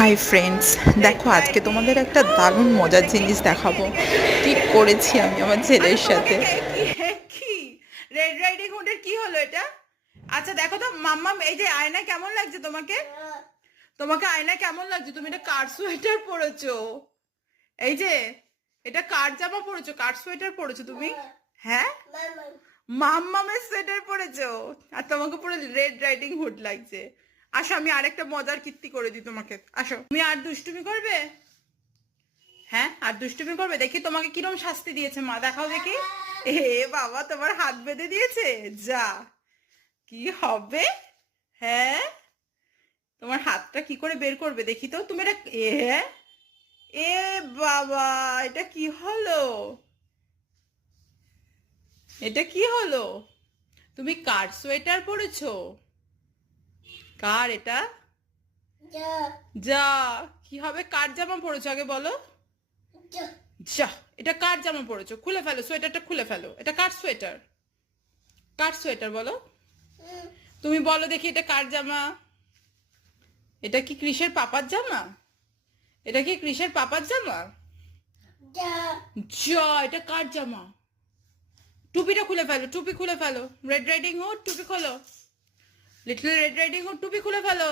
Hi friends, দেখো আজকে তোমাদের একটা দারুণ মজার জিনিস দেখাবো। কি করেছি আমি আমার ছেলের সাথে। কি রেড রাইডিং হুডের কি হলো এটা? আচ্ছা দেখো তো মাম্মা, এই যে আয়না কেমন লাগছে তোমাকে? তোমাকে আয়না কেমন লাগছে? তুমি এটা কার সোয়েটার পরেছো। এই যে এটা কার জামা পরেছো, কার সোয়েটার পরেছো তুমি? হ্যাঁ, মাম্মামের সোয়েটার পরেছো। আর তোমাকে পুরো রেড রাইডিং হুড লাগছে। আসো, আমি আরেকটা মজার কীর্তি করে দিই তোমাকে। আসো, তুমি আর দুষ্টুমি করবে? হ্যাঁ, আর দুষ্টুমি করবে? দেখি তোমাকে কিরম শাস্তি দিয়েছে মা, দেখাও দেখি। এ বাবা, তোমার হাত বেঁধে দিয়েছে। যা, কি হবে? হ্যাঁ, তোমার হাতটা কি করে বের করবে দেখি তো। তুমি এটা এ বাবা, এটা কি হলো? এটা কি হলো? তুমি কার সোয়েটার পরেছো? কার এটা? যা, কি হবে? কার জামা পরেছো আগে বলো। যা, এটা কার জামা পরেছো? খুলে ফেলো সোয়েটারটা, খুলে ফেলো। এটা কার সোয়েটার? কার সোয়েটার বলো। তুমি বলো দেখি, এটা কার জামা? এটা কি কৃষের পাপার জামা? এটা কি কৃষের পাপার জামা? যা, এটা কার জামা? টুপিটা খুলে ফেলো, টুপি খুলে ফেলো। রেড রাইডিং হুড, টুপি খোলো। লিটল রেড রাইডিং হুড, টুপি খুলে ফেলো।